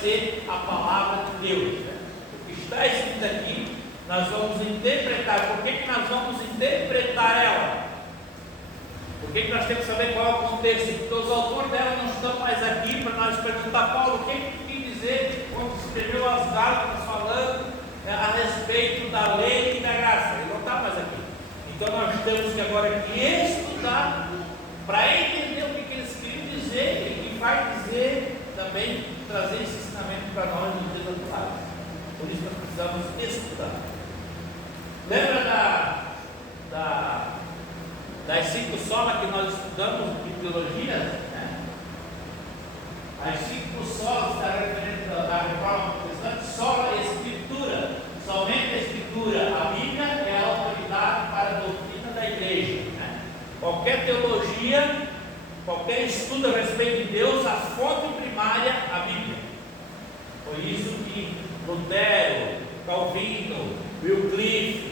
ser a palavra de Deus, né? O que está escrito aqui, nós vamos interpretar. Por que nós vamos interpretar ela? Por que nós temos que saber qual é o contexto? Porque os autores dela não estão mais aqui para nós perguntar, Paulo, o que quer dizer quando escreveu as Gálatas falando a respeito da lei e da graça? Ele não está mais aqui. Então nós temos que agora estudar para entender o que eles queriam dizer e que vai dizer também, trazer esse ensinamento para nós nos dias atuais. Por isso nós precisamos estudar. Lembra das 5 solas que nós estudamos de teologia? Né? As 5 solas da reforma protestante, sola a Escritura, somente a Escritura. A Bíblia é a autoridade para a doutrina da igreja. Né? Qualquer teologia, qualquer estudo a respeito de Deus, a fonte primária, a Bíblia. Foi isso que Lutero, Calvino, Wycliffe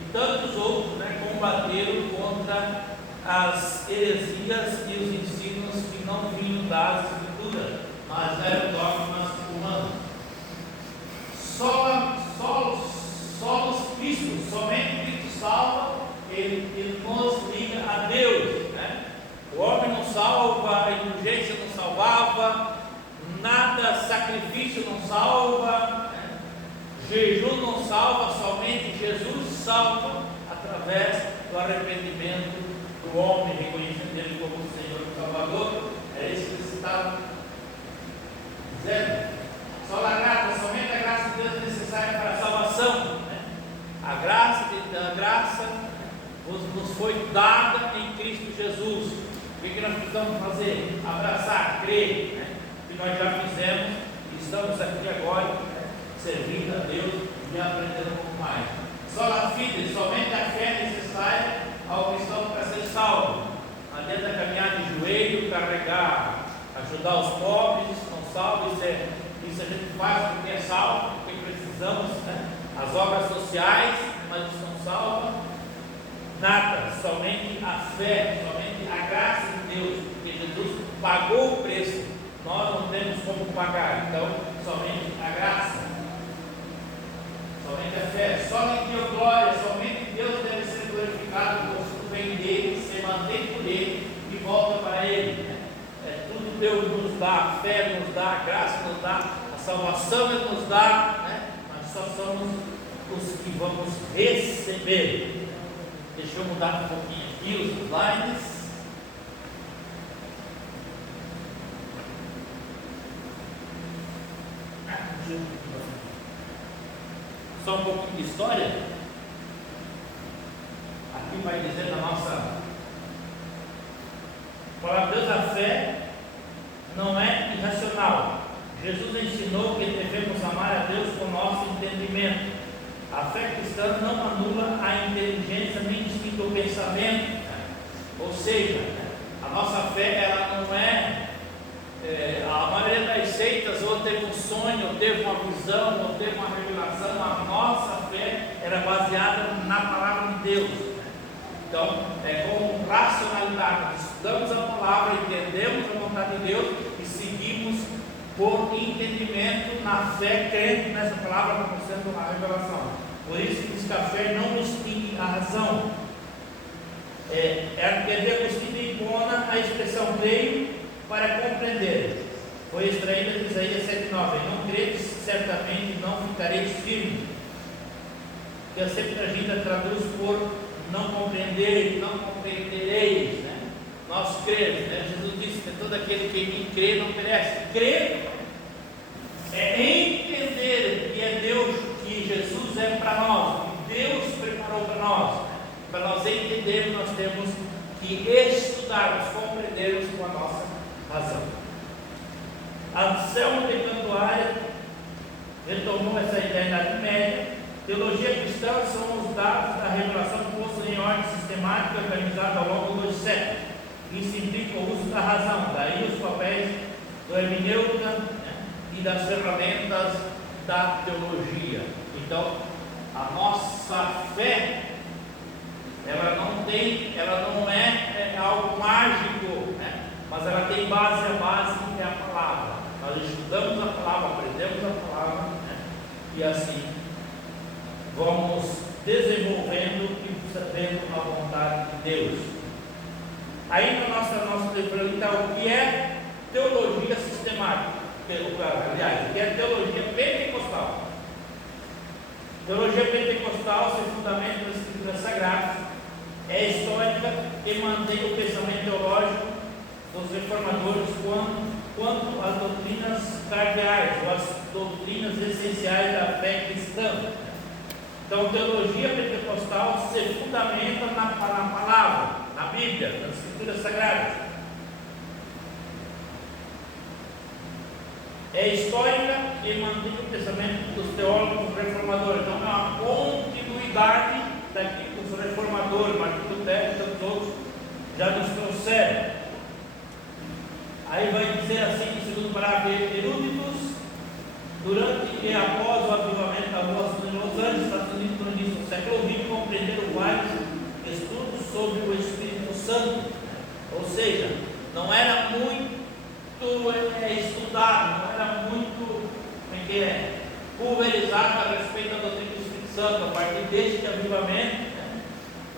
e tantos outros, né, combateram contra as heresias e os ensinos que não vinham das Escrituras, mas eram dogmas humanos. Solos Cristo, somente Cristo salva, ele nos liga a Deus. Né? O homem não salva, a indulgência não salvava, nada, sacrifício não salva, né? Jejum não salva, somente Jesus salva através do arrependimento do homem, reconhecendo Ele como o Senhor e Salvador. É isso que eles estavam dizendo. Só a graça, somente a graça de Deus é necessária para a salvação. Né? A graça nos foi dada em Cristo Jesus. O que nós precisamos fazer? Abraçar, crer, né? Que nós já fizemos e estamos aqui agora, né? Servindo a Deus e aprendendo um pouco mais. Sola fide, somente a fé é necessária ao cristão para ser salvo. Não adianta caminhar de joelho, carregar, ajudar os pobres, não salvo. Isso a gente faz porque é salvo, porque precisamos, né? As obras sociais, mas isso não salva nada, somente a fé, somente a graça de Deus, porque Jesus pagou o preço, nós não temos como pagar, então somente a graça, somente a fé, somente Deus glória, somente Deus deve ser glorificado, o consumo vem dele, se mantém por ele e volta para ele. Né? É tudo Deus nos dá, a fé nos dá, a graça nos dá, a salvação Ele nos dá, né? Mas só somos os que vamos receber. Deixa eu mudar um pouquinho aqui os slides. Só um pouquinho de história. Aqui vai dizer na nossa palavra de Deus, a fé não é irracional. Jesus ensinou que devemos amar a Deus com o nosso entendimento. A fé cristã não anula a inteligência nem distingue o pensamento. Ou seja, a nossa fé ela não a maioria das seitas ou teve um sonho, ou teve uma visão, ou teve uma revelação. A nossa fé era baseada na palavra de Deus. Então, é com racionalidade, estudamos a palavra, entendemos a vontade de Deus e seguimos por entendimento na fé, crendo nessa palavra como sendo a revelação. Por isso que diz que a fé não distingue a razão. Entender Agostinho de Hipona a expressão creio para compreender. Foi extraída de Isaías 7,9. Não credes, certamente não ficareis firmes. Que a Septuaginta traduz por não compreender, não compreendereis. Né? Nós cremos, né? Jesus disse que todo aquele que em mim crê não perece. Crer é entender que é Deus, que Jesus é para nós, que Deus preparou para nós. Para nós entendermos, nós temos que estudarmos, compreendermos com a nossa razão. Anselmo de Cantuária retomou essa ideia na Idade Média. Teologia cristã são os dados da revelação que possuem em ordem sistemática organizada ao longo dos séculos. Isso implica o uso da razão, daí os papéis do hermenêutica, né, e das ferramentas da teologia. Então, a nossa fé, ela não é algo mágico, né? Mas ela tem base, a base que é a palavra. Nós estudamos a palavra, aprendemos a palavra, né? E assim vamos desenvolvendo e sabendo a vontade de Deus. Aí no nosso livro ali está o que é teologia sistemática. Aliás, o que é teologia pentecostal. Teologia pentecostal se fundamenta nas Escrituras Sagradas, é histórica e mantém o pensamento teológico dos reformadores quanto às doutrinas cardeais, ou às doutrinas essenciais da fé cristã. Então, teologia pentecostal se fundamenta na palavra, na Bíblia, nas Escrituras Sagradas. É histórica e mantém o pensamento dos teólogos reformadores. Então, é uma continuidade daquilo que os reformadores, Martim Lutero e tantos outros já nos trouxeram. Aí vai dizer assim, no segundo parágrafo: eruditos, durante e após o avivamento da voz dos Los Angeles, Estados Unidos, no início do século XX, compreenderam vários estudos sobre o Espírito Santo. Ou seja, não era muito estudado, não era muito pulverizado a respeito da doutrina do Espírito Santo. A partir deste avivamento,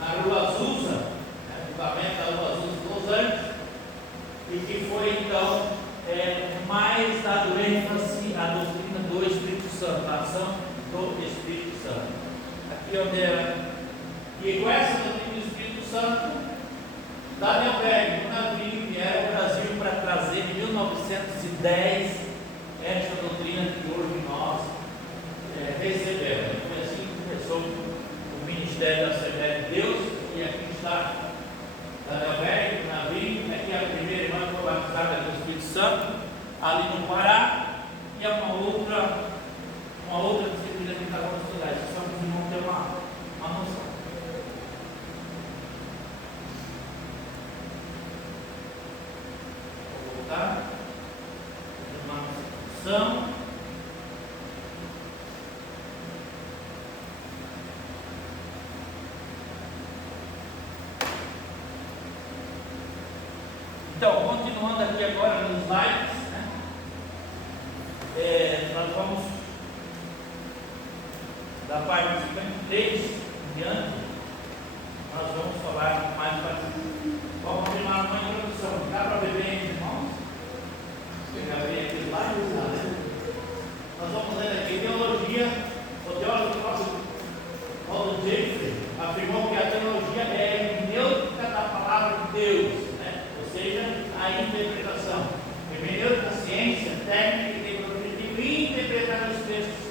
na Rua Azusa, avivamento da Rua Azusa de Los Angeles, e que foi então mais dado ênfase à doutrina do Espírito Santo, a ação do Espírito Santo. Aqui onde era, e com essa doutrina do Espírito Santo, Daniel Berg, um navio, vieram ao Brasil para trazer em 1910 essa doutrina que hoje nós recebemos. Foi assim que começou o ministério da Assembleia de Deus, e aqui está Daniel Berg, um navio. Aqui a primeira irmã foi batizada com o Espírito Santo, ali no Pará, e é uma outra disciplina que está vamos estudar. Isso só para os irmãos terem uma noção. Tá? Uma noção. Então, continuando aqui agora nos slides, né? Nós vamos da parte 53 em diante, nós vamos falar mais parecido. Vamos continuar uma introdução. Dá para ver bem, irmãos? Pegar bem aqui os slides, né? Nós vamos ler aqui teologia. O teólogo Paulo Jeffrey afirmou que a teologia é a hermenêutica da palavra de Deus, né? Ou seja, a interpretação. Hermenêutica, ciência, técnica que tem por objetivo interpretar os textos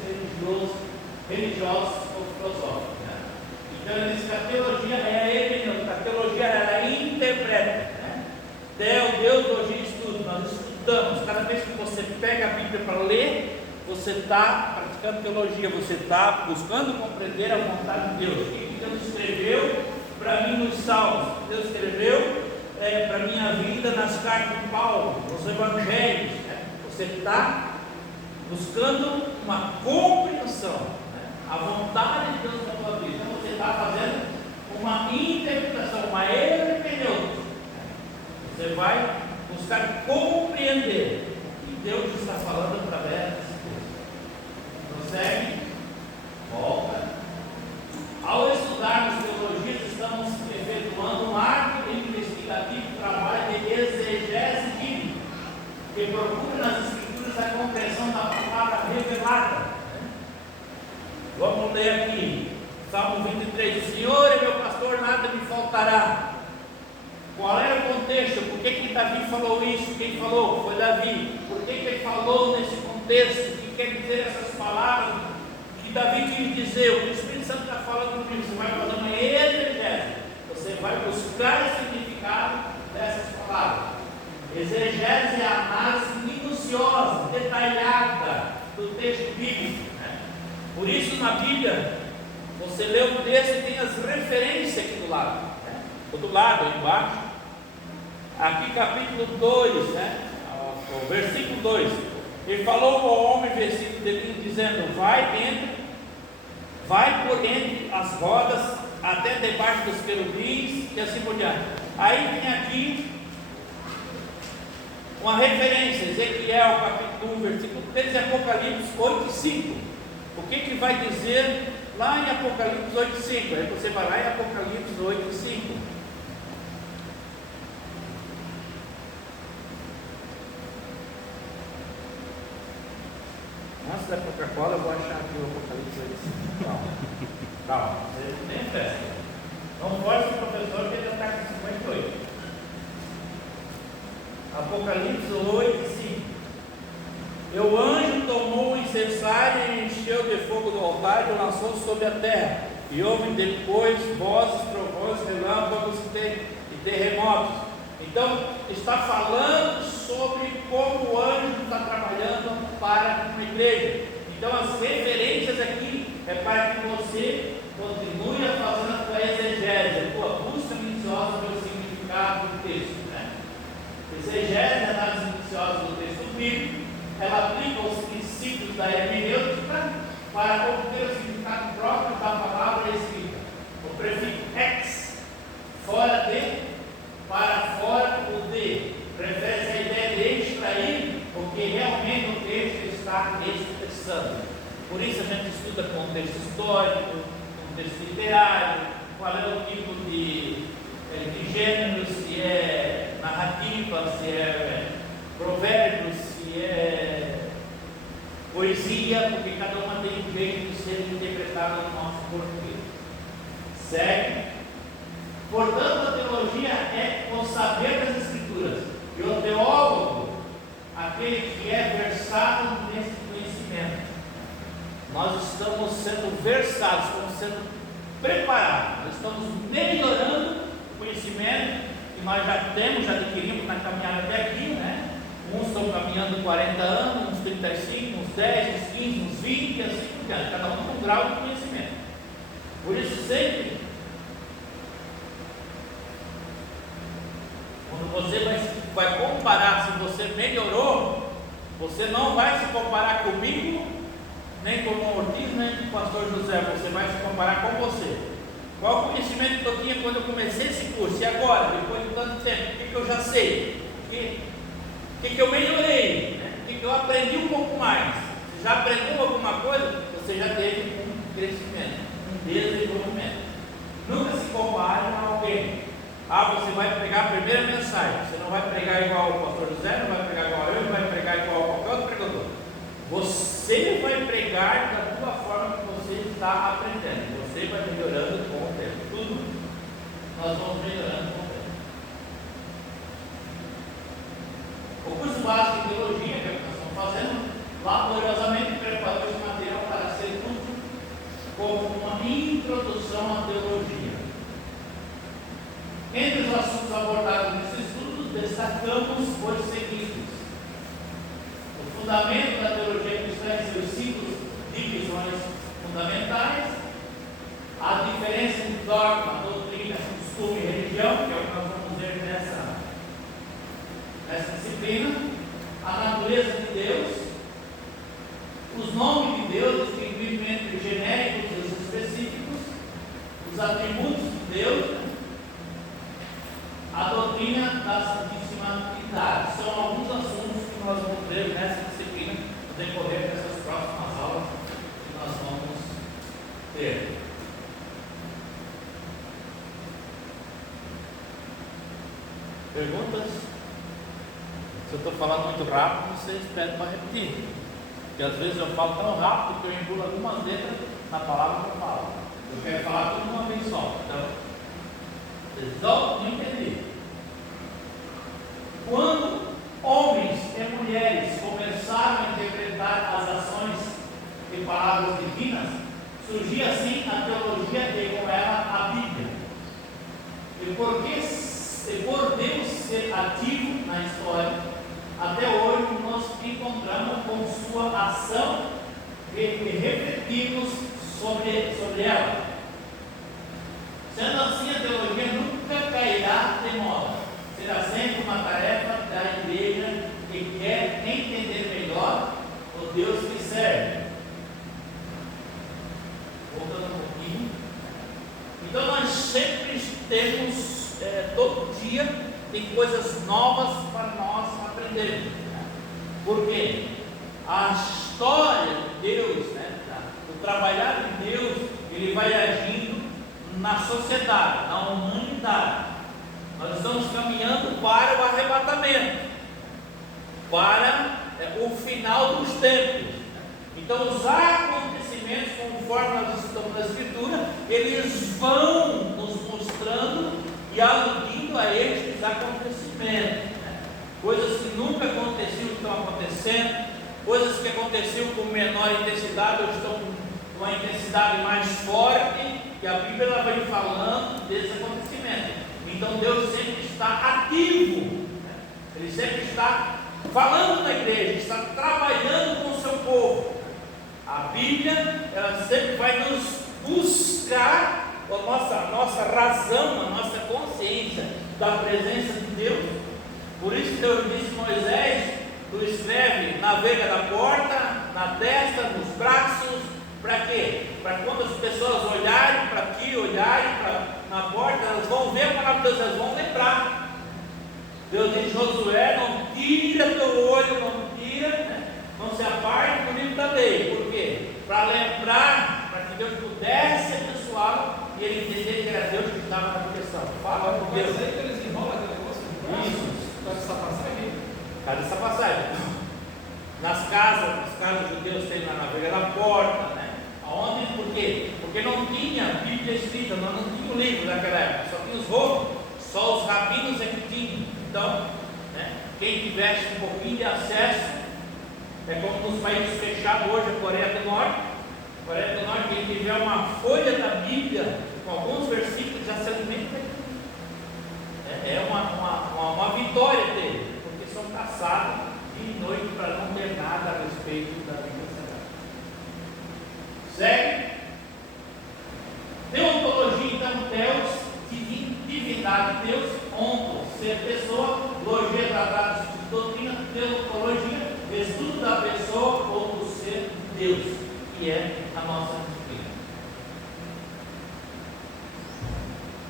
religiosos ou filosóficos, né? Então ele diz que a teologia é a hermenêutica, a teologia ela interpreta, né? Deus hoje estuda, nós estudamos. Cada vez que você pega a Bíblia para ler, você está praticando teologia, você está buscando compreender a vontade de Deus. O que Deus escreveu para mim nos Salmos, Deus escreveu para a minha vida nas cartas de Paulo, nos Evangelhos, né? Você está buscando uma compreensão, né? A vontade de Deus na tua vida. Então você está fazendo uma interpretação, uma hermenêutica. Você vai buscar compreender o que Deus está falando através desse texto. Prossegue, volta. Ao estudarmos teologia, estamos efetuando um ato investigativo, trabalho de exegese bíblica, que procura nas Escrituras a compreensão da palavra revelada. Vamos ler aqui, Salmo 23. O Senhor é meu pastor, nada me faltará. Qual era o contexto? Por que Davi falou isso? Quem falou? Foi Davi. Por que ele falou nesse contexto? O que quer dizer essas palavras que Davi quis dizer? O que o Espírito Santo está falando comigo? Você vai fazer uma exegese. Você vai buscar o significado dessas palavras. Exegese é a análise minuciosa, detalhada do texto bíblico, né? Por isso na Bíblia, você lê o texto e tem as referências aqui do lado, né? Do lado, aí embaixo. Aqui capítulo 2, né? O versículo 2. Ele falou ao homem, versículo dele, dizendo: vai por entre as rodas até debaixo dos querubins, e assim por diante. Aí tem aqui uma referência, Ezequiel capítulo o versículo deles é Apocalipse 8:5. O que vai dizer lá em Apocalipse 8:5? Aí você vai lá em Apocalipse 8:5. Antes da Coca-Cola, eu vou achar aqui o Apocalipse 8:5. Calma, nem festa. Não force o professor que ele já está com 58. Apocalipse 8:5. E o anjo tomou o incensário e encheu de fogo do altar e o lançou sobre a terra. E houve depois vozes, trovões, relâmpagos e terremotos. Então, está falando sobre como o anjo está trabalhando para uma igreja. Então, as referências aqui é para que você continue fazendo a tua exegese, a tua busca minuciosa pelo significado do texto. Exegese, análise minuciosa do texto bíblico, ela aplica os princípios da hermenêutica para obter o significado próprio da palavra escrita. O prefixo ex, fora de, para fora, o de, refere-se à ideia de extrair o que realmente o texto está expressando. Por isso a gente estuda contexto histórico, contexto literário, qual é o tipo de gênero, se é narrativa, se é provérbios, se é poesia, porque cada uma tem um jeito de ser interpretada no nosso português. Segue. Portanto, a teologia é o saber das Escrituras, e o teólogo, aquele que é versado nesse conhecimento. Nós estamos sendo versados, estamos sendo preparados, nós estamos melhorando o conhecimento que nós já adquirimos na caminhada até aqui, né? Uns estão caminhando 40 anos, uns 35, uns 10, uns 15, uns 20, e assim por diante, cada um com um grau de conhecimento. Por isso, sempre, quando você vai comparar se você melhorou, você não vai se comparar comigo, nem com o Ortiz, nem com o pastor José, você vai se comparar com você. Qual o conhecimento que eu tinha quando eu comecei esse curso? E agora, depois de tanto tempo, o que eu já sei? O que eu melhorei? Né? O que eu aprendi um pouco mais? Você já aprendeu alguma coisa? Você já teve um crescimento, um desenvolvimento. Nunca se compare a alguém. Você vai pregar a primeira mensagem. Você não vai pregar igual o pastor José, não vai pregar igual eu, não vai pregar igual qualquer outro pregador. Você vai pregar da tua forma que você está aprendendo. Você vai melhorando com o tempo. Tudo nós vamos melhorando com o tempo. O curso básico de teologia que nós estamos fazendo, laboriosamente preparou esse material para ser útil como uma introdução à teologia. Entre os assuntos abordados nesse estudo, destacamos os seguintes: o fundamento da teologia cristã em seus 5 divisões fundamentais, a diferença entre dogma, doutrina, costume e religião, que é o que nós vamos ver nessa disciplina, a natureza de Deus, os nomes de Deus, distinguindo entre genéricos e os específicos, os atributos de Deus, a doutrina da Santíssima Trindade. São alguns assuntos que nós vamos ver nessa disciplina no decorrer dessas próximas aulas que nós vamos ter. Perguntas? Se eu estou falando muito rápido, vocês pedem para repetir. Porque às vezes eu falo tão rápido que eu engulo algumas letras na palavra que eu falo. Eu quero falar tudo de uma vez só. Então, vocês não entenderam. Quando homens e mulheres começaram a interpretar as ações de palavras divinas, surgia assim a teologia de como era a Bíblia. E por Deus ser ativo na história, até hoje nós encontramos com sua ação e refletimos sobre ela. Sendo assim, a teologia nunca cairá de moda. Será sempre uma tarefa da igreja que quer entender melhor o Deus que serve. Voltando um pouquinho. Então nós sempre temos, todo dia, tem coisas novas para nós aprendermos. Por quê? a história de Deus, né? O trabalhar de Deus, ele vai agindo na sociedade, na humanidade. Nós estamos caminhando para o arrebatamento, para o final dos tempos. Então os acontecimentos, conforme nós estamos na Escritura, eles vão nos mostrando e aludindo a estes acontecimentos, né? Coisas que nunca aconteciam estão acontecendo, coisas que aconteciam com menor intensidade ou estão com uma intensidade mais forte, e a Bíblia ela vem falando desses acontecimentos. Então Deus sempre está ativo, né? Ele sempre está falando na igreja, está trabalhando com o seu povo. A Bíblia, ela sempre vai nos buscar a nossa razão, a nossa consciência da presença de Deus. Por isso que Deus disse a Moisés: tu escreve na veiga da porta, na testa, nos braços. Para quê? Para quando as pessoas olharem para aqui, olharem na porta, elas vão ver a palavra de Deus, elas vão lembrar. Deus diz: Josué, não tira teu olho, não tira, né? Não se aparte do livro da lei. Por quê? Para lembrar, para que Deus pudesse abençoá-lo e ele entender que era Deus que estava na direção. Fala com Deus. Mas aí que eles enrolam aquele negócio no braço. Isso. Faz essa passagem. Faz essa passagem. Nas casas judeus tem na veiga da porta, né? Aonde? Por quê? Porque não tinha Bíblia escrita, não tinha o livro naquela época, só tinha os rolos, só os rabinos é que tinham. Então, né, quem tivesse um pouquinho de acesso, é como nos países fechados hoje, a Coreia do Norte. Coreia do Norte, quem tiver uma folha da Bíblia com alguns versículos já se alimenta. É uma vitória dele, porque são caçados de noite para não ter nada a respeito da Bíblia Sagrada. Segue. Deontologia, então, Deus, divindade de Deus, honra, ser pessoa, logia, tratado de doutrina, deontologia, estudo da pessoa ou do ser de Deus, que é a nossa disciplina.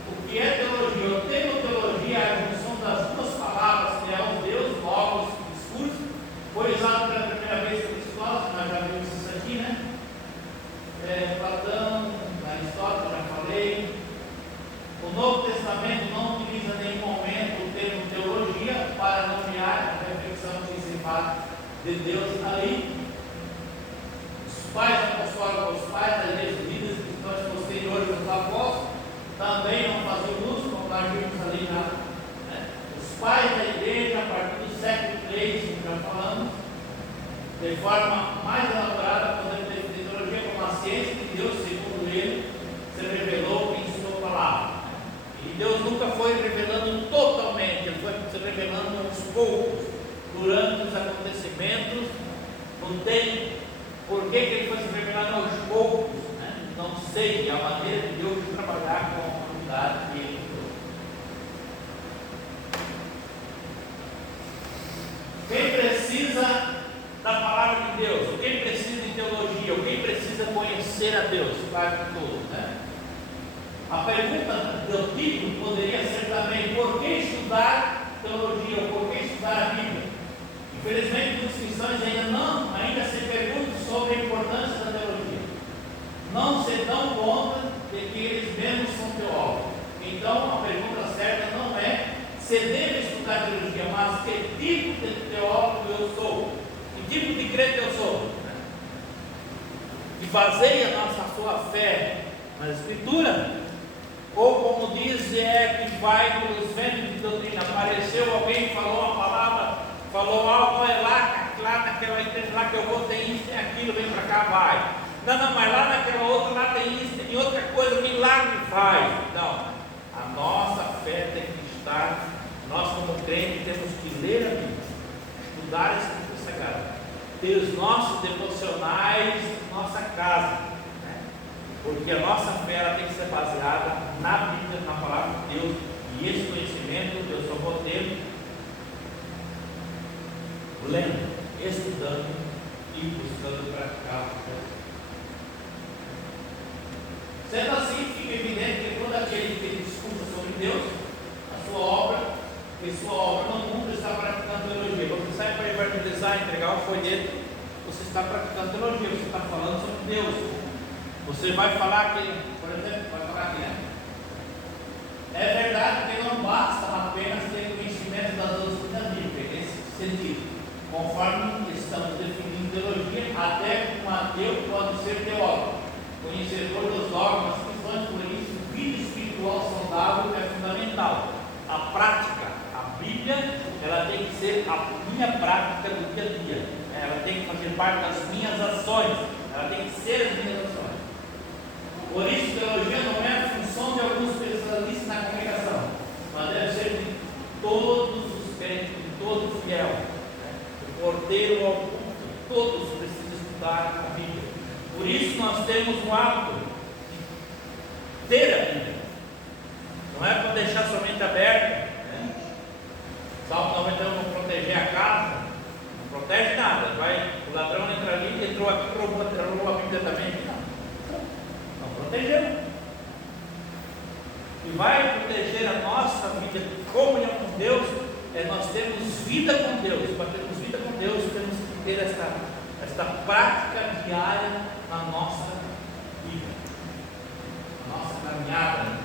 O que é teologia? O termo teologia é a junção das duas palavras, que é o Deus, logos, discurso. Foi usado pela primeira vez por Aristóteles, nós já vimos isso aqui, né? Platão, Aristóteles, já falei. O Novo Testamento não utiliza em nenhum momento o termo teologia para nomear a reflexão principal de Deus ali. Os pais apostólicos, os pais da Igreja Unida, os cristãos posteriores aos apóstolos, também não faziam uso, como nós vimos ali na. Né? Os pais da igreja, a partir do século III, já falamos, de forma mais elaborada, podemos definir teologia como a ciência que Deus, segundo ele, se revelou em sua palavra. E Deus nunca foi revelando totalmente, Ele foi se revelando aos poucos, durante os acontecimentos, no tempo. Por que Ele foi se revelando aos poucos? Né? Não sei, é a maneira de Deus trabalhar com a humanidade que Ele criou. Quem precisa da palavra de Deus, quem precisa de teologia, quem precisa conhecer a Deus, claro que todos, né? A pergunta do título poderia ser também: por que estudar teologia ou por que estudar a Bíblia? Infelizmente, muitos cristãos ainda se perguntam sobre a importância da teologia. Não se dão conta de que eles mesmos são teólogos. Então, a pergunta certa não é se deve estudar teologia, mas que tipo de teólogo eu sou, que tipo de crente eu sou, que baseia a sua fé na Escritura. Ou como diz, que vai pelos ventos de doutrina. Apareceu alguém, falou uma palavra, falou algo, é lá naquela igreja lá que eu vou, tem isso, tem aquilo, vem para cá, vai. Não, mas lá naquela outra, lá tem isso, tem outra coisa, milagre faz. Não, a nossa fé tem que estar, nós como crentes temos que ler a Bíblia, estudar a Escritura Sagrada, ter os nossos devocionais, nossa casa. Porque a nossa fé ela tem que ser baseada na Bíblia, na palavra de Deus. E esse conhecimento eu só vou ter lendo, estudando e buscando praticar. Sendo assim, fica evidente que todo aquele que discute sobre Deus, a sua obra, e sua obra no mundo está praticando teologia. Você sai para evangelizar, entregar um folheto, você está praticando teologia, você está falando sobre Deus. Você vai falar que, por exemplo, vai falar que é verdade que não basta apenas ter conhecimento das doutrinas bíblicas, nesse sentido. Conforme estamos definindo teologia, até um ateu pode ser teólogo, conhecedor dos dogmas cristãos. Por isso, vida espiritual saudável é fundamental. A prática, a Bíblia, ela tem que ser a minha prática do dia a dia. Ela tem que fazer parte das minhas ações. Ela tem que ser as minhas ações. Por isso, teologia não é a função de alguns especialistas na comunicação, mas deve ser de todos os crentes, de todo fiel. Do porteiro ao público, todos precisam estudar a Bíblia. Por isso, nós temos o hábito de ter a Bíblia. Não é para deixar somente aberta. Salmo 91 não proteger a casa, não protege nada. O ladrão entra ali, entrou aqui, roubou a Bíblia também. Não protegeu. E vai proteger a nossa vida de comunhão com Deus, nós temos vida com Deus. Para termos vida com Deus, temos que ter esta prática diária na nossa vida, na nossa caminhada.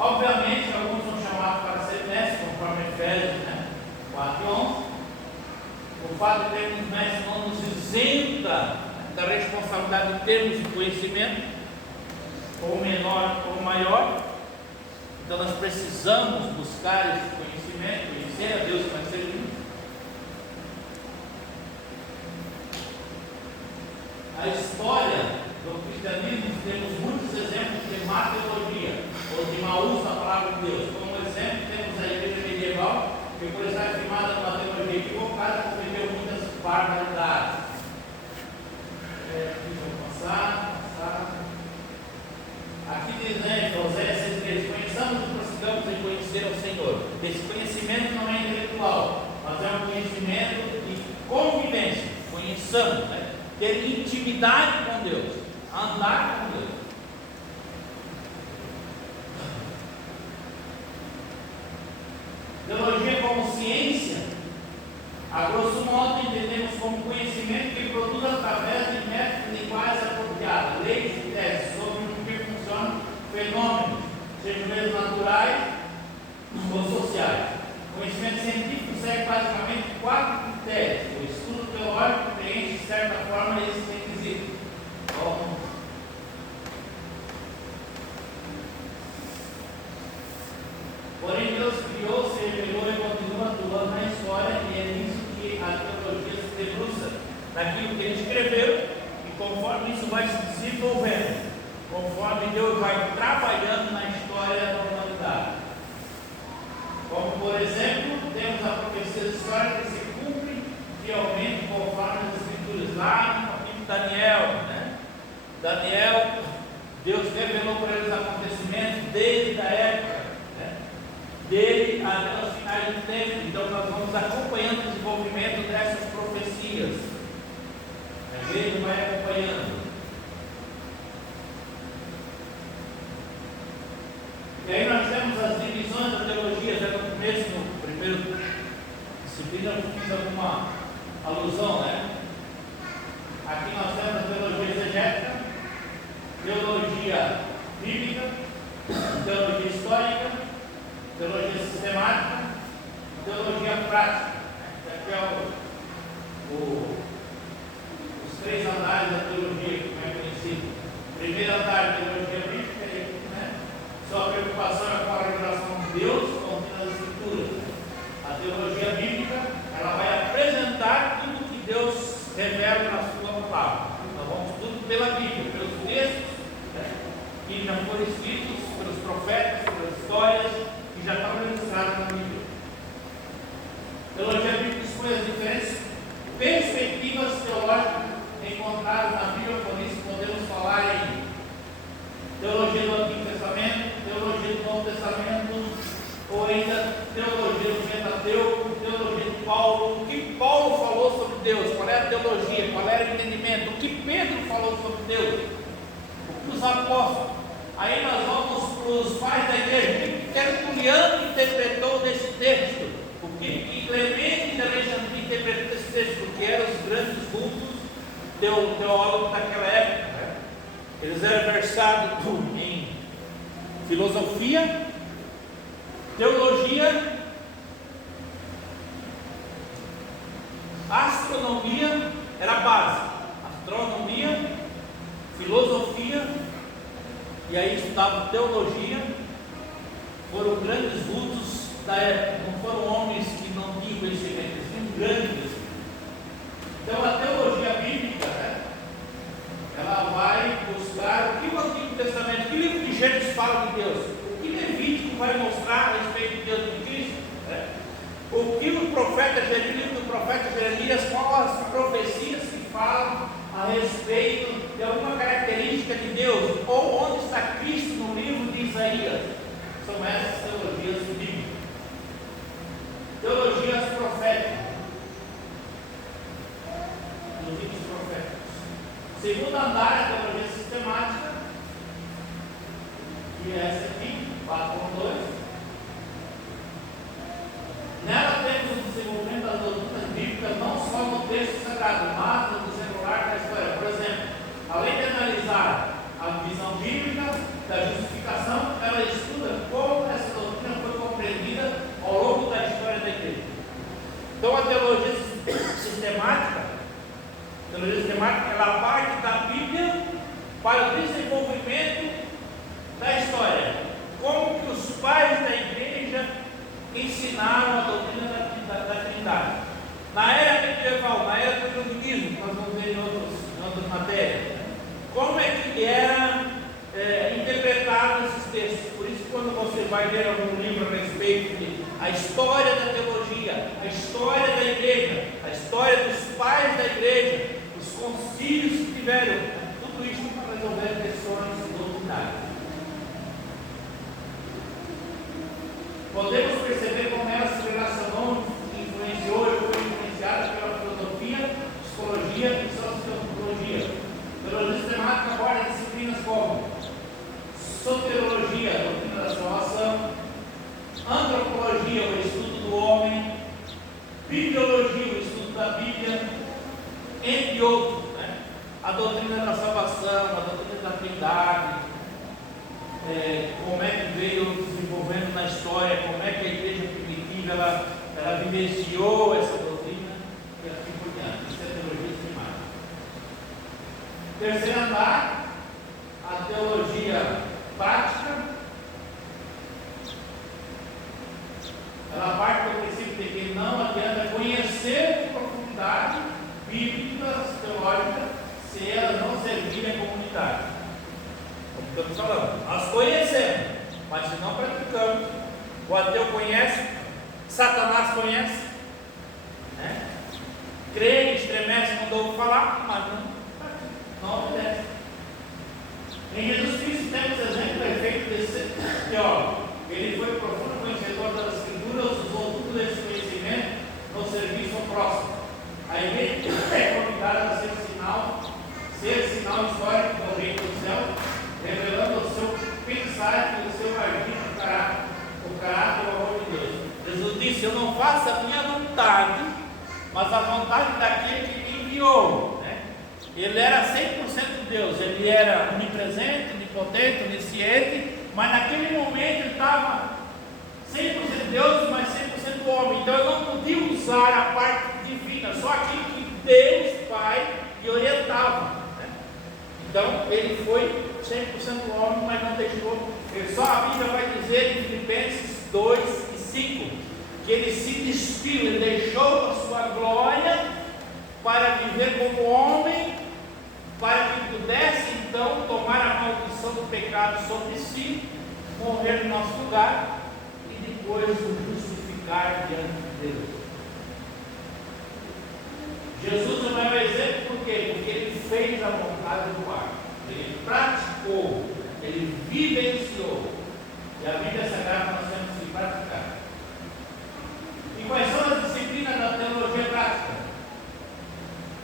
Obviamente, alguns são chamados para ser mestres, conforme Efésios 4:11. O fato de termos mestres não nos isenta da responsabilidade de termos conhecimento, ou menor ou maior. Então, nós precisamos buscar esse conhecimento, conhecer a Deus para servir. A história do cristianismo, temos muitos exemplos de má teologia, ou de mau uso da palavra de Deus. Como exemplo, temos a igreja medieval, que por estar firmada numa teologia equivocada, cometeu muitas barbaridades. Passar. Aqui diz, Oséias 6:3, conheçamos e prossigamos em conhecer ao Senhor. Esse conhecimento não é intelectual, mas é um conhecimento de convivência. Conheçamos, ter intimidade com Deus, andar com Deus. Teologia como ciência, a grosso modo entendemos como conhecimento que produz através de métodos de linguagem apropriada, leis e teses sobre o que funcionam fenômenos, sejam eles naturais ou sociais. O conhecimento científico segue basicamente 4 critérios. O estudo teórico preenche de certa forma esses requisitos. Porém, Deus criou, se revelou e continua atuando na história, e é nisso que a teologia se debruça, naquilo que ele escreveu, e conforme isso vai se desenvolvendo, conforme Deus vai trabalhando na história da humanidade. Como, por exemplo, temos a profecia histórica que se cumpre fielmente conforme as Escrituras, lá no capítulo de Daniel. Daniel, Deus revelou para eles acontecimentos desde a época dele até os finais do tempo. Então nós vamos acompanhando o desenvolvimento dessas profecias. A igreja vai acompanhando. E aí nós temos as divisões da teologia. Já no começo, no primeiro disciplina, eu fiz alguma alusão, Aqui nós temos a teologia exegética, teologia bíblica, teologia histórica, teologia sistemática, teologia prática. Aqui é os 3 andares da teologia, como é conhecido. Primeiro andar, teologia bíblica, sua preocupação é com a revelação de Deus contida nas Escrituras. A teologia bíblica, ela vai apresentar tudo que Deus revela na sua palavra. Nós vamos tudo pela Bíblia, pelos textos que já foram escritos pelos profetas, pelas histórias que já estão registradas na Bíblia. Teologia bíblica expõe as diferentes perspectivas teológicas encontradas na Bíblia, por isso podemos falar em teologia do Antigo Testamento, teologia do Novo Testamento, ou ainda teologia do Pentateuco, teologia de Paulo. O que Paulo falou sobre Deus? Qual era a teologia? Qual era o entendimento? O que Pedro falou sobre Deus? O que os apóstolos? Aí nós vamos para os pais da igreja. O que Tertuliano interpretou desse texto? O que Clemente de Alexandria interpretou teólogos daquela época, né? Eles eram versados em filosofia, teologia, astronomia, era a base, astronomia, filosofia, e aí estudavam teologia. Foram grandes vultos da época, não foram homens que não tinham conhecimento, eles tinham grandes conhecimento. Então a teologia bíblica, né, ela vai buscar o que o Antigo Testamento, o que o livro de Gênesis fala de Deus, o que Levítico vai mostrar a respeito de Deus de Cristo, né? O que o profeta Jeremias, quais as profecias que falam a respeito de alguma característica de Deus, ou onde está Cristo no livro de Isaías. São essas teologias bíblicas. Teologias proféticas. Dos livros proféticos. Segundo andar, a teologia sistemática, que é essa aqui, 4.2. Nela temos o desenvolvimento das doutrinas bíblicas, não só no texto sagrado, mas no desenrolar da história. Por exemplo, além de analisar a visão bíblica da justificação, ela estuda como essa doutrina foi compreendida ao longo da história da igreja. Então a teologia sistemática, ela parte da Bíblia para o desenvolvimento da história. Como que os pais da igreja ensinaram a doutrina da Trindade. Na era medieval, na era do iluminismo, que nós vamos ver em outras matérias, como é que era interpretado esses textos. Por isso, quando você vai ler algum livro a respeito da história da teologia, a história da igreja, a história dos pais da igreja, os concílios que tiveram, tudo isso para resolver questões doutrinárias. Podemos perceber como ela se relacionou, influenciou e foi influenciada pela filosofia, psicologia e sociologia. Teologia sistemática aborda disciplinas como soteriologia, a doutrina da salvação, antropologia, o estudo do homem, bibliologia, o estudo da Bíblia, entre outros, né? A doutrina da salvação, a doutrina da Trindade, como é que veio desenvolvendo na história, como é que a igreja primitiva ela vivenciou essa doutrina e assim por diante. Isso é teologia sistemática. Terceiro andar, a teologia prática. Ela parte do princípio de que não adianta conhecer de profundidade bíblicas, teológicas, se elas não servirem à comunidade. Como estamos falando, nós conhecemos, mas se não praticamos, o ateu conhece, Satanás conhece, né? Crê, estremece quando ouve falar, mas não obedece. Em Jesus Cristo temos exemplo perfeito desse teólogo. Ele foi profundo conhecedor das Escrituras, usou tudo esse conhecimento no serviço ao próximo. A igreja é convidada a ser sinal histórico do reino do céu, revelando o seu pensar e o seu agir o caráter e o amor de Deus. Jesus disse: eu não faço a minha vontade, mas a vontade daquele que me enviou. Né? Ele era 100% Deus, ele era onipresente, onipotente, onisciente, mas naquele momento ele estava 100% Deus, mas 100% homem. Então eu não podia usar a parte divina, só aquilo que Deus Pai lhe orientava. Né? Então ele foi 100% homem, mas não deixou. Só a Bíblia vai dizer em Filipenses 2 e 5 que ele se despiu, ele deixou a sua glória para viver como homem, para que pudesse então tomar a maldição do pecado sobre si, morrer no nosso lugar e depois nos justificar diante de Deus. Jesus é o maior exemplo, por quê? Porque ele fez a vontade do Pai, ele praticou, ele vivenciou, e a Bíblia Sagrada nós temos que praticar. E quais são as disciplinas da teologia prática?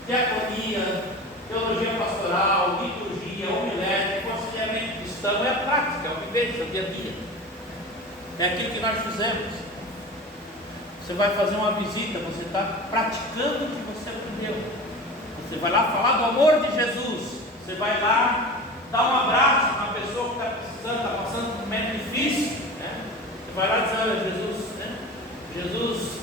Diaconia, teologia pastoral, liturgia, homilética, aconselhamento cristão, é a prática, é o viver, é o dia a dia. É aquilo que nós fizemos. Você vai fazer uma visita, você está praticando o que você aprendeu. Você Você vai lá falar do amor de Jesus. Você vai lá dar um abraço a uma pessoa que está precisando, está passando por um momento difícil, né? Você vai lá dizer: olha, Jesus, né? Jesus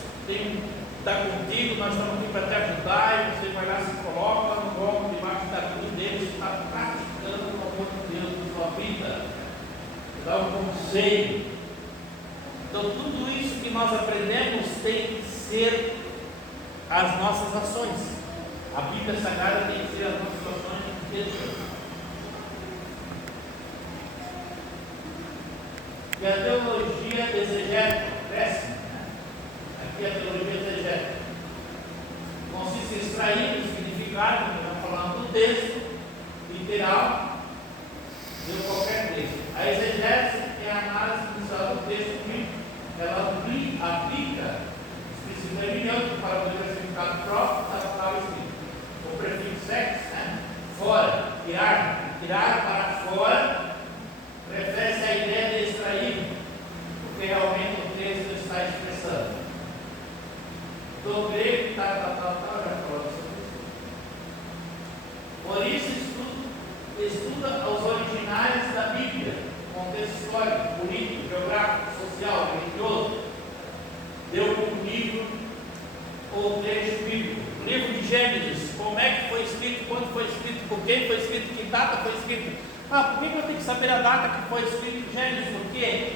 está contigo, nós estamos aqui para te ajudar. E você vai lá, se coloca no ombro, debaixo da cruz dele, você está praticando o amor de Deus na sua vida. Você dá um conselho. Então, tudo isso que nós aprendemos tem que ser as nossas ações. A Bíblia Sagrada tem que ser as nossas ações de Deus. E a teologia exegética, péssima, né? Aqui a teologia exegética consiste em extrair o significado, que nós falamos do texto literal de qualquer texto. A exegese é a análise inicial do texto bíblico. Ela aplica os princípios hermenêuticos para o significado próprio da palavra escrita. O prefixo sex, né? Fora, tirar para fora, refere-se à ideia de extrair o que realmente o texto está expressando. Do grego, já falou sobre isso. Por isso, estuda os originários da Bíblia, contexto histórico, político, geográfico, social, religioso. Deu um livro ou trecho bíblico. O livro de Gênesis, como é que foi escrito, quando foi escrito, por quem foi escrito, que data foi escrito. Por que eu tenho que saber a data que foi escrito Gênesis? Porque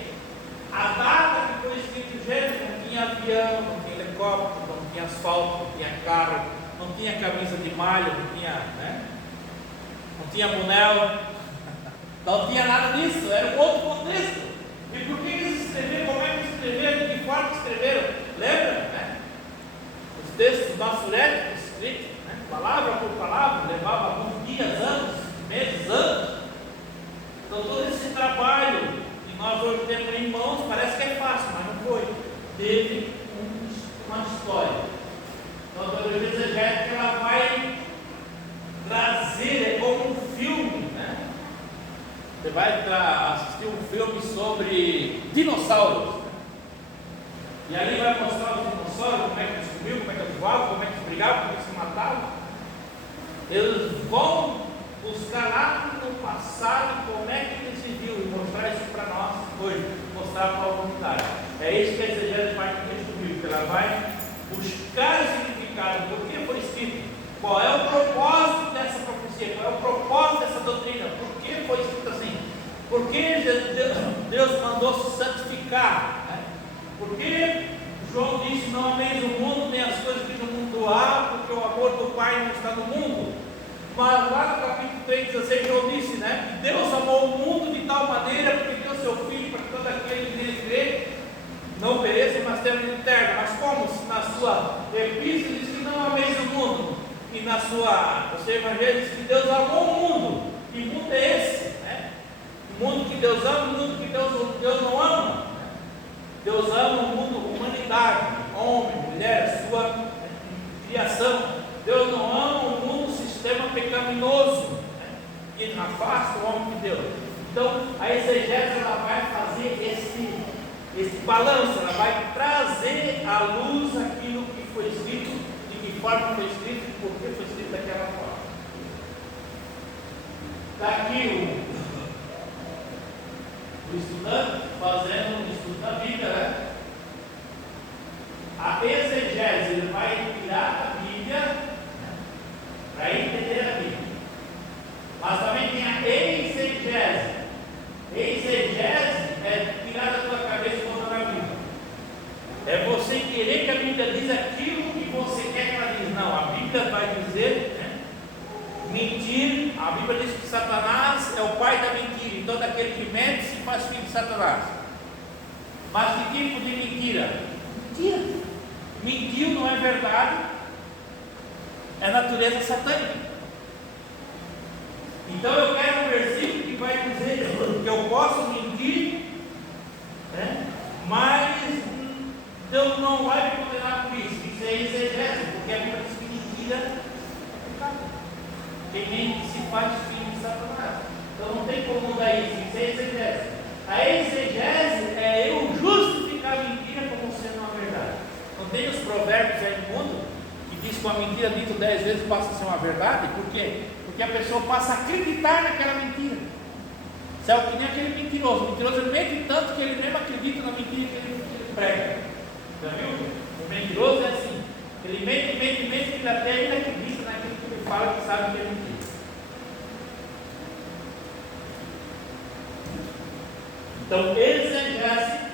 a data que foi escrito Gênesis não tinha avião, não tinha helicóptero, não tinha asfalto, não tinha carro, não tinha camisa de malha, não tinha, né? Não tinha bonel, não tinha nada disso, era um outro contexto. E por que eles escreveram, como é que escreveram, de que forma escreveram? Lembra, né? Os textos maçoréticos escritos, né? Palavra por palavra, levava alguns dias, anos, meses, anos. Então todo esse trabalho que nós hoje temos em mãos, parece que é fácil, mas não foi. Teve uma história. Então a teologia exegética ela vai trazer, é como um filme, né? Você vai assistir um filme sobre dinossauros, né? E ali vai mostrar os dinossauros, como é que eles comiam, como é que eles voavam, como é que eles brigavam, como é que eles se matavam. Eles vão buscar lá no passado como é que eles viviam e mostrar isso para nós hoje, mostrar para a humanidade. É isso que a exegese faz com o texto bíblico. Ela vai buscar o significado, por que foi escrito, qual é o propósito dessa profecia, qual é o propósito dessa doutrina, por que foi escrito assim, por que Deus mandou se santificar, né? Por que João disse: não ameis o mundo, nem as coisas que no mundo há, porque o amor do Pai não está no mundo. Mas lá no capítulo 3,16, João disse, né, que Deus amou o mundo de tal maneira, porque deu seu Filho para que todo aquele que nele crê não pereça, mas tenha vida eterna. Mas como na sua epístola diz que não ameis o mundo, e na sua, o seu evangelho diz que Deus amou o mundo. Que mundo é esse? Né? O mundo que Deus ama, o mundo que Deus não ama. Né? Deus ama o mundo, humanidade, homem, mulher, sua criação. Deus não ama o mundo, o sistema pecaminoso, né? Que afasta o homem de Deus. Então a exegese ela vai fazer esse balanço, ela vai trazer à luz aquilo que foi escrito, de que forma foi escrito e por que foi escrito daquela forma. Está aqui o estudante fazendo um estudo da Bíblia, né? A exegese, ele vai tirar a Bíblia, né, para entender a Bíblia. Mas também tem a exegese. Exegese é tirar da tua cabeça e botar na Bíblia. É você querer que a Bíblia diz aquilo que você quer que ela diz. Não, a Bíblia vai dizer, né, mentir. A Bíblia diz que Satanás é o pai da mentira. Então daquele que mente se faz filho de Satanás. Mas que tipo de mentira? Mentira. Mentiu não é verdade, é natureza satânica. Então eu quero um versículo que vai dizer que eu posso mentir, né? Mas Deus não vai me condenar por isso. Isso é exegese, porque a Bíblia diz que mentira é pecado. Quem mente se faz filho de Satanás. Então não tem como mudar isso. Isso é exegese. A exegese é eu justificar a mentira como sendo uma verdade. Não tem os provérbios aí no mundo que diz que uma mentira dita 10 vezes passa a ser uma verdade. Por quê? Porque a pessoa passa a acreditar naquela mentira. Isso é o que nem aquele mentiroso. O mentiroso ele mente tanto que ele mesmo acredita na mentira que ele prega. Já viu? O mentiroso é assim. Ele mente, ele até ele acredita naquilo que ele fala, que sabe que é mentira. Então, exegese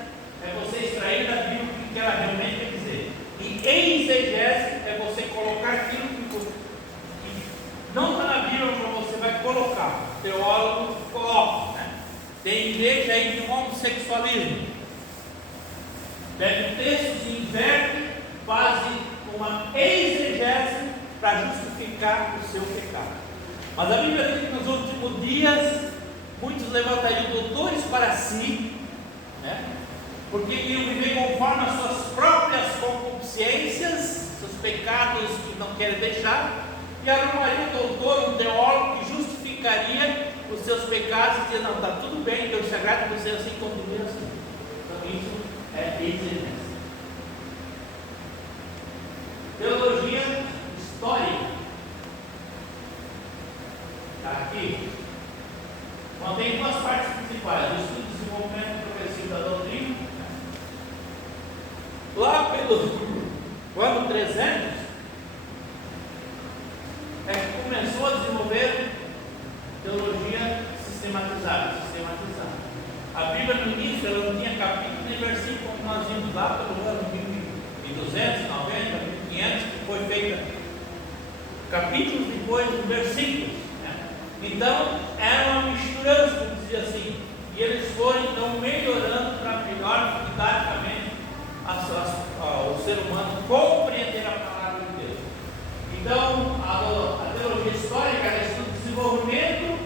é você extrair da Bíblia o que ela realmente quer dizer. E exegese é você colocar aquilo que não está na Bíblia, mas você vai colocar. O teólogo coloca. Né? Tem igreja aí de homossexualismo. Pega o texto, se inverte, fazem uma exegese para justificar o seu pecado. Mas a Bíblia diz que nos últimos dias muitos levantariam doutores para si, né? Porque iriam viver conforme as suas próprias concupiscências, seus pecados que não querem deixar, e arrumaria um doutor, um teólogo que justificaria os seus pecados e dizia: não, está tudo bem, Deus te agrada que você assim continue assim. Então isso é exegese. Teologia histórica. Está aqui. Então, tem duas partes principais: o estudo e desenvolvimento progressivo da doutrina. Lá pelo ano 300 é que começou a desenvolver teologia sistematizada. A Bíblia no início ela não tinha capítulo nem versículo, como nós vimos lá pelo ano 1200, 90, 1500, que foi feita capítulos depois dos versículos. Então, era uma misturança, como dizia assim, e eles foram então melhorando para melhor, didaticamente, o ser humano compreender a palavra de Deus. Então, a teologia histórica é estudo de desenvolvimento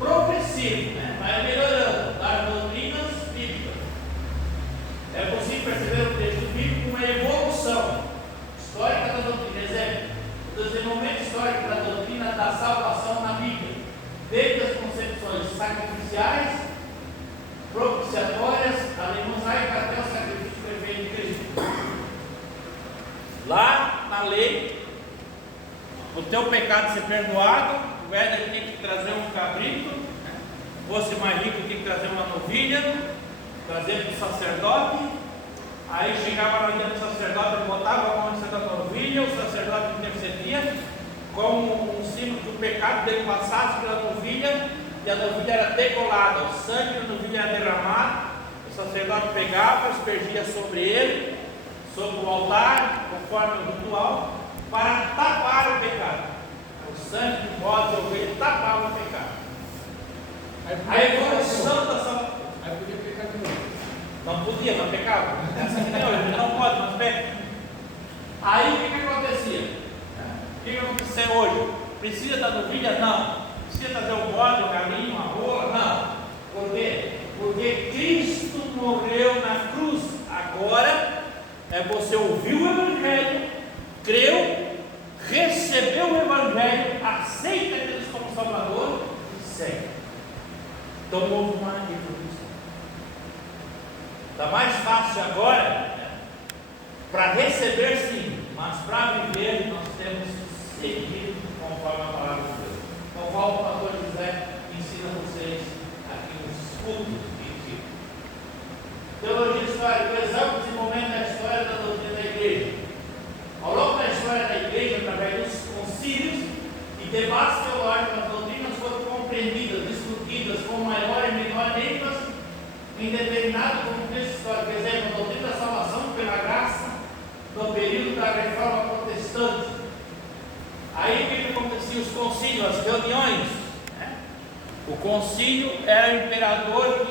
progressivo, né? Vai melhorando das doutrinas bíblicas. É possível perceber o texto bíblico como uma evolução histórica da doutrina. Exemplo, o desenvolvimento histórico da doutrina da salvação na Bíblia, desde as concepções sacrificiais, propiciatórias, a lei mosaica até o sacrifício perfeito de Cristo. Lá na lei, o teu pecado ser perdoado, o velho tinha que trazer um cabrito, fosse mais rico tinha que trazer uma novilha, trazer para o sacerdote. Aí chegava no dia do sacerdote, ele botava a mão no sacerdote na novilha, o sacerdote intercedia, como um símbolo que o pecado dele passasse pela novilha, e a novilha era degolada, o sangue da novilha era derramado, o sacerdote pegava, aspergia sobre ele, sobre o altar, conforme o ritual, para tapar o pecado. O sangue de bode e ovelha tapava o pecado. A evolução da salvação. Aí podia pecar de novo. Não podia, mas pecava. Não pode, mas peca. Aí o que acontecia? O que aconteceu hoje? Precisa da novilha? Não. Precisa trazer um bode, um galinho, uma rola? Não. Por quê? Porque Cristo morreu na cruz. Agora, você ouviu o Evangelho, creu, recebeu o Evangelho, aceita Jesus como Salvador e segue. Então houve uma evolução. Está mais fácil agora, para receber sim, mas para viver nós temos que seguir conforme a palavra de Deus. Conforme o pastor José ensina vocês aqui nos cultos de teologia histórica, o exame de desenvolvimento da história da doutrina da igreja. Ao longo da história da igreja, através dos concílios e debates teológicos, as doutrinas foram compreendidas, discutidas com maior e menor ênfase em determinado contexto histórico. Por exemplo, a doutrina da salvação pela graça no período da reforma protestante. Aí o que acontecia? Os concílios, as reuniões, né? O concílio era o imperador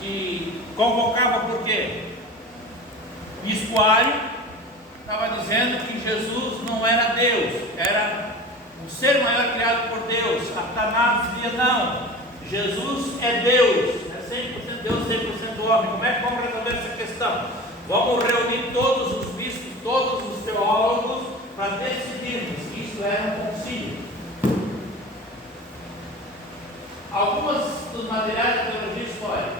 que convocava, por quê? Niscuário estava dizendo que Jesus não era Deus, era um ser maior criado por Deus. Atanásio dizia: não, Jesus é Deus, é 100% Deus, 100% homem. Como é que vamos resolver essa questão? Vamos reunir todos os bispos, todos os teólogos, para decidirmos. Isso era um concílio. Alguns dos materiais da teologia histórica,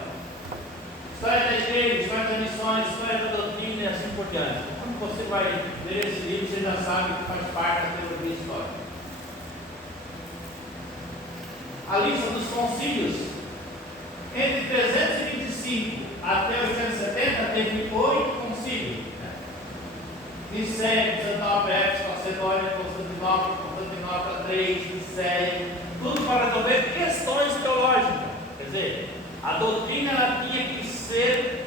história da igreja, história das missões, história da doutrina e assim por por diante. Quando você vai ler esse livro, você já sabe que faz parte da teologia histórica. A lista dos concílios, entre 325 até 870, teve 8 concílios. Nicéia, Constantinopla, Éfeso, Macedônia, Constantinopla 3, Nicéia, tudo para resolver questões teológicas. Quer dizer, a doutrina ela tinha que ser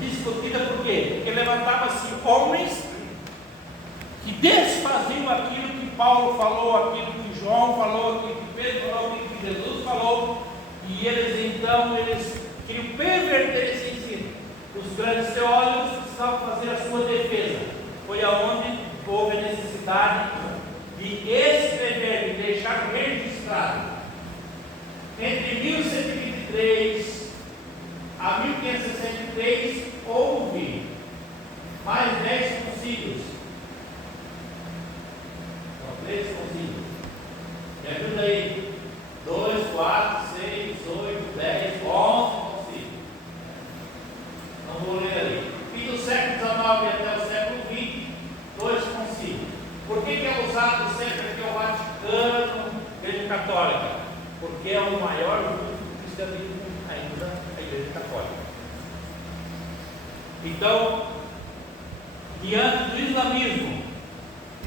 discutida por quê? Porque levantava-se homens que desfaziam aquilo que Paulo falou, aquilo que João falou, aquilo que Pedro falou, aquilo que Jesus falou, e eles queriam perverter esse ensino. Os grandes teólogos precisavam fazer a sua defesa. Foi aonde houve a necessidade de escrever, de deixar registrado. Entre 1123 a 1563 houve mais 10 concílios. São 3 concílios. Me ajuda aí. 2, 4, 6, 8, 10, 11 concílios. Não vou ler ali. Fim do século XIX até o século XX, 2 concílios. Por que é usado sempre aqui o Vaticano, Igreja Católica? Porque é o maior grupo do cristianismo ainda, a Igreja Católica. Então, diante do islamismo,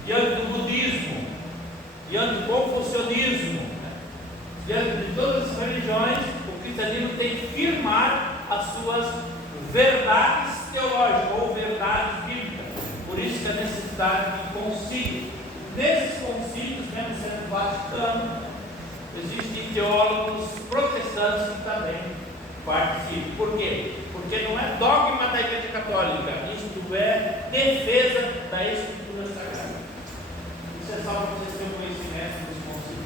diante do budismo, diante do confucionismo, diante de todas as religiões, o cristianismo tem que firmar as suas verdades teológicas ou verdades bíblicas. Por isso que a necessidade de concílio. Nesses concílios, mesmo sendo Vaticano, existem teólogos protestantes que também participam. Por quê? Porque não é dogma da Igreja Católica, isto é defesa da Escritura Sagrada. Isso é só para vocês terem conhecimento dos concílios.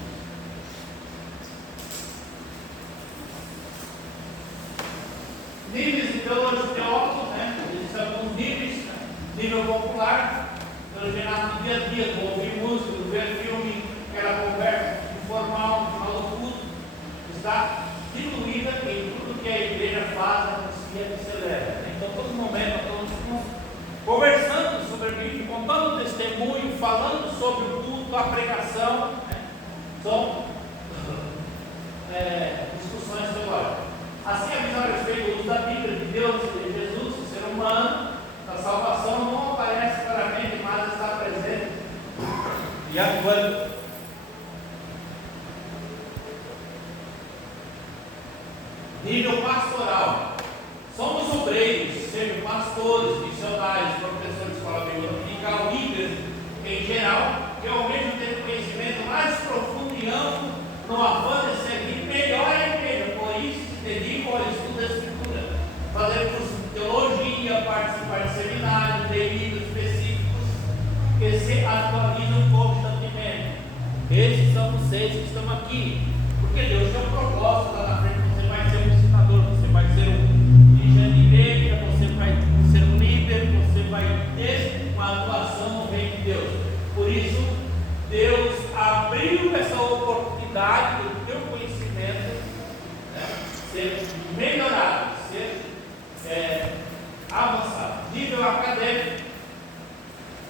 Níveis então dos teólogos, existem alguns níveis. Nível popular, no dia a dia, do ouvir música, do ver filme, aquela conversa informal, de fala tudo, está diluída em tudo que a igreja faz, anuncia e celebra. Então, todo momento, nós estamos conversando sobre a Bíblia, contando testemunho, falando sobre o culto, a pregação, são discussões teológicas. Assim, a visão a respeito do uso da Bíblia, de Deus e de Jesus, do ser humano, a salvação não aparece claramente, mas está presente e atuando. Nível pastoral. Somos obreiros, sejam pastores, missionários, professores de escola bíblica dominical, líderes em geral, que almejam ter conhecimento mais profundo e amplo no afã de servir melhor a igreja. Por isso se dedicam ao estudo da Escritura, fazer curso de teologia, participar de seminários, de livros específicos que se atualizam constantemente. Esses são os 6 que estão aqui, porque Deus tem um propósito lá na frente. Você vai ser um ensinador, você vai ser um dirigente de igreja, você vai ser um líder, você vai ter uma atuação no reino de Deus. Por isso, Deus abriu essa oportunidade do teu conhecimento ser melhorado, ser avançado. Nível acadêmico,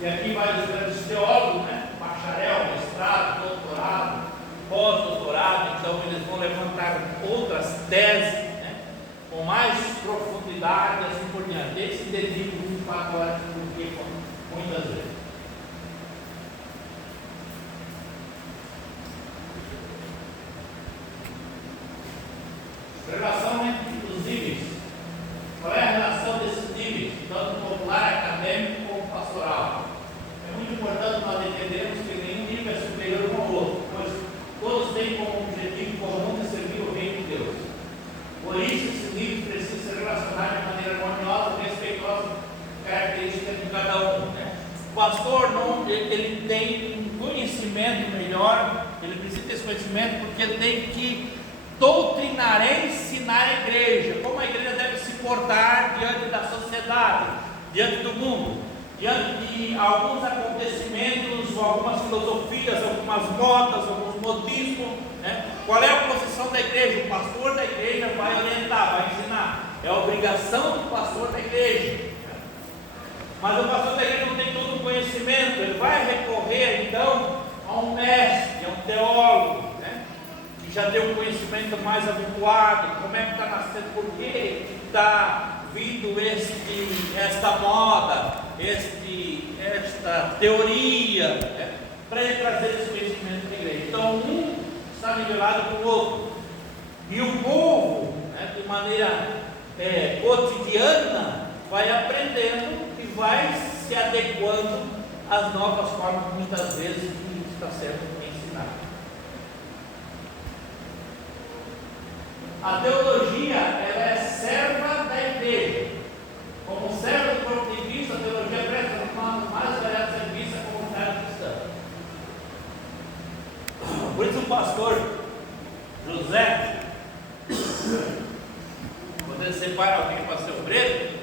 e aqui vai os grandes teólogos, bacharel, mestrado, doutorado, pós-doutorado, então eles vão levantar outras teses, com mais profundidade, assim por diante. Eles se dedicam 24 horas por dia, muitas vezes. Relação entre os níveis. Qual é a relação desses níveis, tanto popular, acadêmico como pastoral? É muito importante nós entendermos que nenhum nível é superior ao outro, pois todos têm como objetivo comum de servir o reino de Deus. Por isso, esses níveis precisam ser relacionados de maneira harmoniosa, respeitosa, característica de cada um. O pastor ele tem um conhecimento melhor, ele precisa ter esse conhecimento porque ele tem que doutrinar, ensinar a igreja, como a igreja deve se portar diante da sociedade, diante do mundo, diante de alguns acontecimentos, algumas filosofias, algumas modas, alguns modismos, Qual é a posição da igreja? O pastor da igreja vai orientar, vai ensinar. É a obrigação do pastor da igreja. Mas o pastor da igreja não tem todo o conhecimento, ele vai recorrer então a um mestre, a um teólogo, né? Que já tem um conhecimento mais adequado, como é que está nascendo, por que está vindo esta moda, esta teoria, né? Para ele trazer esse conhecimento para a igreja. Então um está nivelado com o outro, e o povo, né, de maneira cotidiana, vai aprendendo e vai se adequando às novas formas, muitas vezes, que está sendo ensinado. A teologia, ela é serva da igreja. Como serva do corpo de Cristo, a teologia presta os mais variados serviços à comunidade cristã. Por isso o pastor José, quando ele separa alguém para ser obreiro,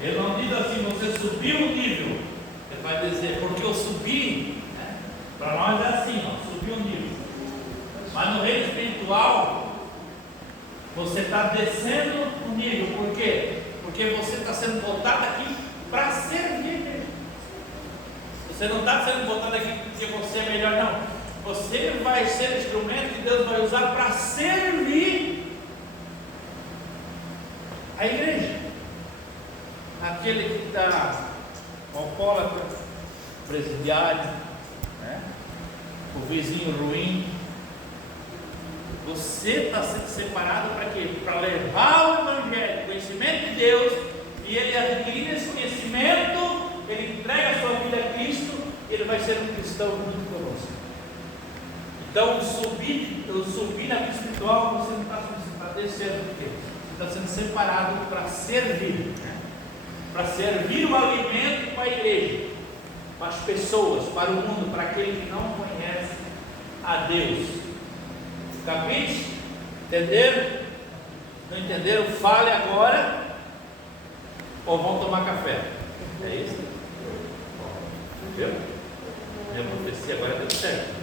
ele não diz assim, você subiu o nível. Ele vai dizer, porque eu subi, né? Para nós é assim, ó, subiu o nível. Mas no reino espiritual, você está descendo o nível. Por quê? Porque você está sendo botado aqui para servir. Você não está sendo botado aqui porque você é melhor, não. Você vai ser o instrumento que Deus vai usar para servir a igreja. Aquele que está alcoólatra, presidiário, né? O vizinho ruim. Você está sendo separado para quê? Para levar o Evangelho, o conhecimento de Deus, e ele adquirindo esse conhecimento, ele entrega a sua vida a Cristo, e ele vai ser um cristão junto conosco. Então, o subir na vida espiritual, você não está descendo, porque você está sendo separado para servir, né? Para servir o alimento para a igreja, para as pessoas, para o mundo, para aquele que não conhece a Deus. Capite? Entenderam? Não entenderam? Fale agora, ou vão tomar café. É isso? Viu? Minha profecia agora deu certo.